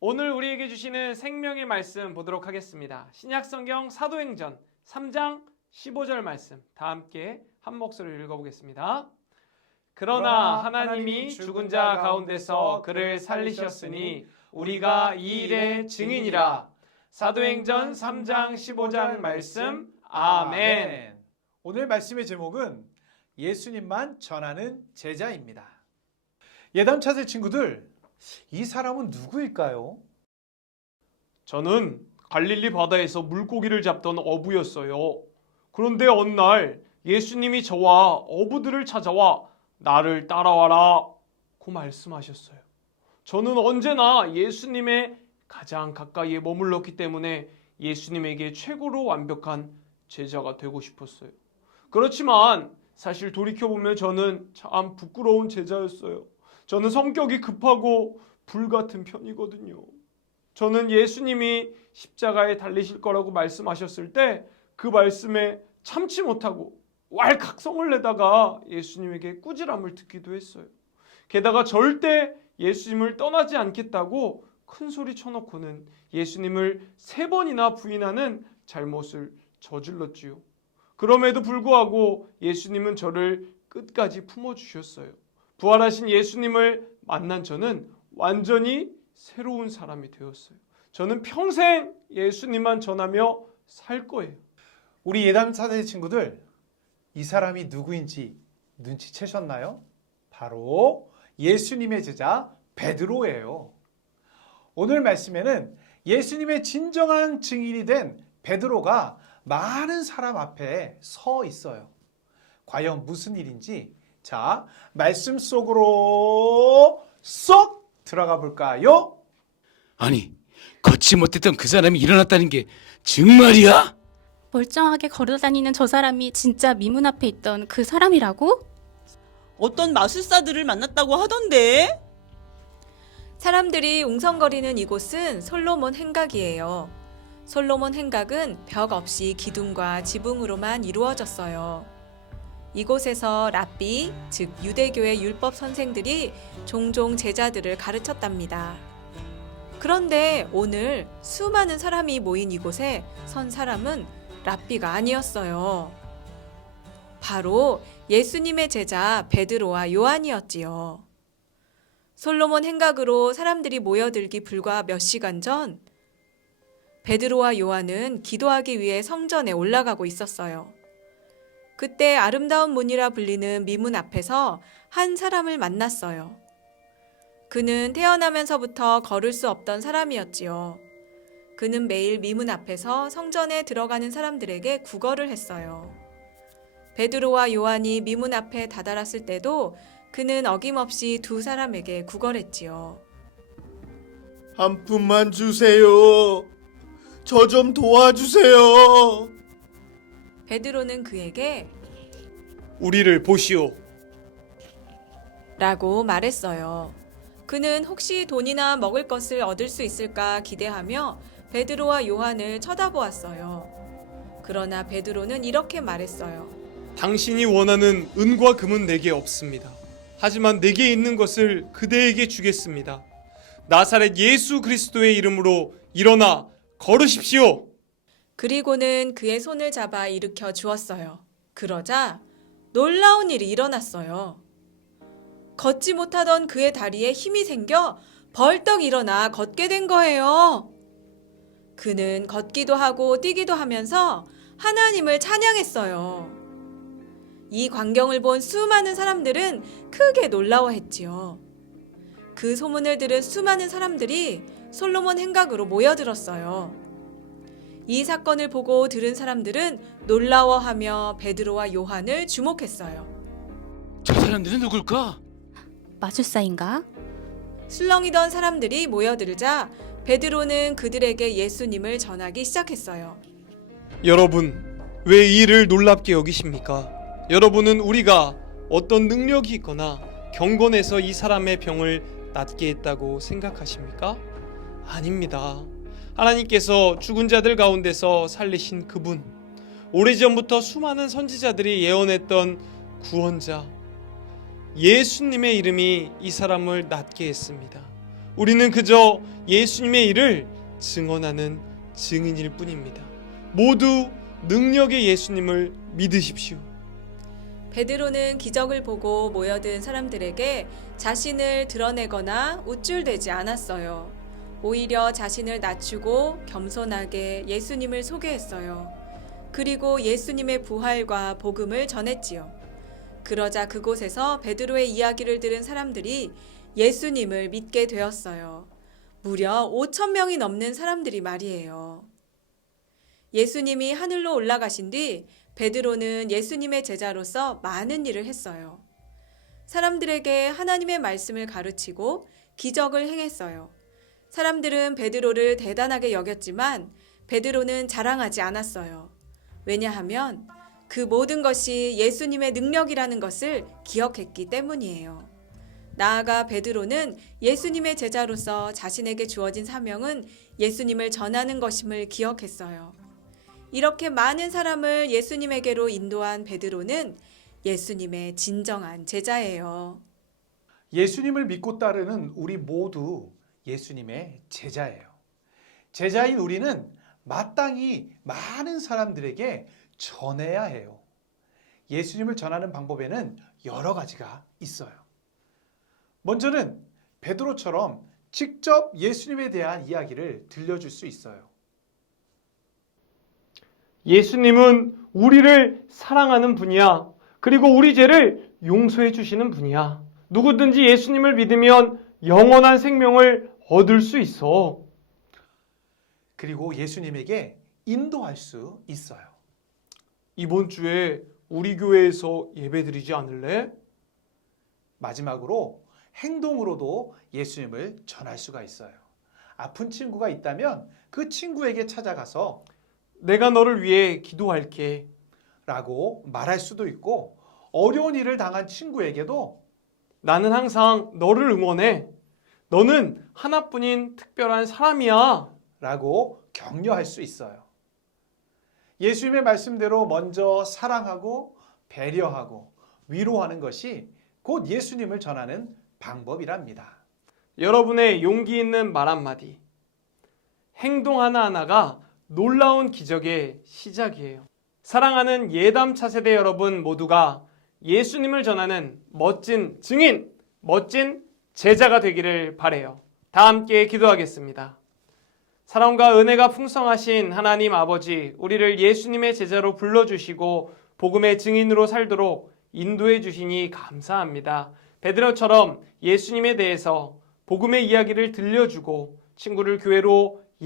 오늘 우리에게 주시는 생명의 말씀 보도록 하겠습니다. 신약성경 사도행전 3장 15절 말씀 다 함께 한 목소리로 읽어보겠습니다. 그러나 하나님이 죽은 자 가운데서 그를 살리셨으니 우리가 이 일의 증인이라. 사도행전 3장 15절 말씀. 아멘. 오늘 말씀의 제목은 예수님만 전하는 제자입니다. 예담 찾을 친구들, 이 사람은 누구일까요? 저는 갈릴리 바다에서 물고기를 잡던 어부였어요. 그런데 어느 날 예수님이 저와 어부들을 찾아와 나를 따라와라 고 말씀하셨어요. 저는 언제나 예수님의 가장 가까이에 머물렀기 때문에 예수님에게 최고로 완벽한 제자가 되고 싶었어요. 그렇지만 사실 돌이켜보면 저는 참 부끄러운 제자였어요. 저는 성격이 급하고 불같은 편이거든요. 저는 예수님이 십자가에 달리실 거라고 말씀하셨을 때 그 말씀에 참지 못하고 왈각성을 내다가 예수님에게 꾸지람을 듣기도 했어요. 게다가 절대 예수님을 떠나지 않겠다고 큰 소리 쳐놓고는 예수님을 3번이나 부인하는 잘못을 저질렀지요. 그럼에도 불구하고 예수님은 저를 끝까지 품어주셨어요. 부활하신 예수님을 만난 저는 완전히 새로운 사람이 되었어요. 저는 평생 예수님만 전하며 살 거예요. 우리 예담 찾을 친구들, 이 사람이 누구인지 눈치채셨나요? 바로 예수님의 제자 베드로예요. 오늘 말씀에는 예수님의 진정한 증인이 된 베드로가 많은 사람 앞에 서 있어요. 과연 무슨 일인지 자, 말씀 속으로 쏙 들어가 볼까요? 아니, 걷지 못했던 그 사람이 일어났다는 게 정말이야? 멀쩡하게 걸어다니는 저 사람이 진짜 미문 앞에 있던 그 사람이라고? 어떤 마술사들을 만났다고 하던데? 사람들이 웅성거리는 이곳은 솔로몬 행각이에요. 솔로몬 행각은 벽 없이 기둥과 지붕으로만 이루어졌어요. 이곳에서 랍비, 즉 유대교의 율법 선생들이 종종 제자들을 가르쳤답니다. 그런데 오늘 수많은 사람이 모인 이곳에 선 사람은 랍비가 아니었어요. 바로 예수님의 제자 베드로와 요한이었지요. 솔로몬 행각으로 사람들이 모여들기 불과 몇 시간 전 베드로와 요한은 기도하기 위해 성전에 올라가고 있었어요. 그때 아름다운 문이라 불리는 미문 앞에서 한 사람을 만났어요. 그는 태어나면서부터 걸을 수 없던 사람이었지요. 그는 매일 미문 앞에서 성전에 들어가는 사람들에게 구걸을 했어요. 베드로와 요한이 미문 앞에 다다랐을 때도 그는 어김없이 두 사람에게 구걸했지요. 한 푼만 주세요. 저 좀 도와주세요. 베드로는 그에게 우리를 보시오 라고 말했어요. 그는 혹시 돈이나 먹을 것을 얻을 수 있을까 기대하며 베드로와 요한을 쳐다보았어요. 그러나 베드로는 이렇게 말했어요. 당신이 원하는 은과 금은 내게 없습니다. 하지만 내게 있는 것을 그대에게 주겠습니다. 나사렛 예수 그리스도의 이름으로 일어나 걸으십시오. 그리고는 그의 손을 잡아 일으켜 주었어요. 그러자 놀라운 일이 일어났어요. 걷지 못하던 그의 다리에 힘이 생겨 벌떡 일어나 걷게 된 거예요. 그는 걷기도 하고 뛰기도 하면서 하나님을 찬양했어요. 이 광경을 본 수많은 사람들은 크게 놀라워했지요. 그 소문을 들은 수많은 사람들이 솔로몬 행각으로 모여들었어요. 이 사건을 보고 들은 사람들은 놀라워하며 베드로와 요한을 주목했어요. 저 사람들은 누굴까? 마술사인가? 술렁이던 사람들이 모여들자 베드로는 그들에게 예수님을 전하기 시작했어요. 여러분, 왜 이 일을 놀랍게 여기십니까? 여러분은 우리가 어떤 능력이 있거나 경건해서 이 사람의 병을 낫게 했다고 생각하십니까? 아닙니다. 하나님께서 죽은 자들 가운데서 살리신 그분, 오래전부터 수많은 선지자들이 예언했던 구원자 예수님의 이름이 이 사람을 낫게 했습니다. 우리는 그저 예수님의 일을 증언하는 증인일 뿐입니다. 모두 능력의 예수님을 믿으십시오. 베드로는 기적을 보고 모여든 사람들에게 자신을 드러내거나 우쭐대지 않았어요. 오히려 자신을 낮추고 겸손하게 예수님을 소개했어요. 그리고 예수님의 부활과 복음을 전했지요. 그러자 그곳에서 베드로의 이야기를 들은 사람들이 예수님을 믿게 되었어요. 무려 5,000명이 넘는 사람들이 말이에요. 예수님이 하늘로 올라가신 뒤 베드로는 예수님의 제자로서 많은 일을 했어요. 사람들에게 하나님의 말씀을 가르치고 기적을 행했어요. 사람들은 베드로를 대단하게 여겼지만 베드로는 자랑하지 않았어요. 왜냐하면 그 모든 것이 예수님의 능력이라는 것을 기억했기 때문이에요. 나아가 베드로는 예수님의 제자로서 자신에게 주어진 사명은 예수님을 전하는 것임을 기억했어요. 이렇게 많은 사람을 예수님에게로 인도한 베드로는 예수님의 진정한 제자예요. 예수님을 믿고 따르는 우리 모두 예수님의 제자예요. 제자인 우리는 마땅히 많은 사람들에게 전해야 해요. 예수님을 전하는 방법에는 여러 가지가 있어요. 먼저는 베드로처럼 직접 예수님에 대한 이야기를 들려줄 수 있어요. 예수님은 우리를 사랑하는 분이야. 그리고 우리 죄를 용서해 주시는 분이야. 누구든지 예수님을 믿으면 영원한 생명을 얻을 수 있어. 그리고 예수님에게 인도할 수 있어요. 이번 주에 우리 교회에서 예배드리지 않을래? 마지막으로 행동으로도 예수님을 전할 수가 있어요. 아픈 친구가 있다면 그 친구에게 찾아가서 내가 너를 위해 기도할게. 라고 말할 수도 있고, 어려운 일을 당한 친구에게도 나는 항상 너를 응원해. 너는 하나뿐인 특별한 사람이야. 라고 격려할 수 있어요. 예수님의 말씀대로 먼저 사랑하고 배려하고 위로하는 것이 곧 예수님을 전하는 방법이랍니다. 여러분의 용기 있는 말 한마디, 행동 하나하나가 놀라운 기적의 시작이에요. 사랑하는 예담 차세대 여러분 모두가 예수님을 전하는 멋진 증인, 멋진 제자가 되기를 바라요. 다 함께 기도하겠습니다. 사랑과 은혜가 풍성하신 하나님 아버지, 우리를 예수님의 제자로 불러주시고 복음의 증인으로 살도록 인도해 주시니 감사합니다. 베드로처럼 예수님에 대해서 복음의 이야기를 들려주고 친구를 교회로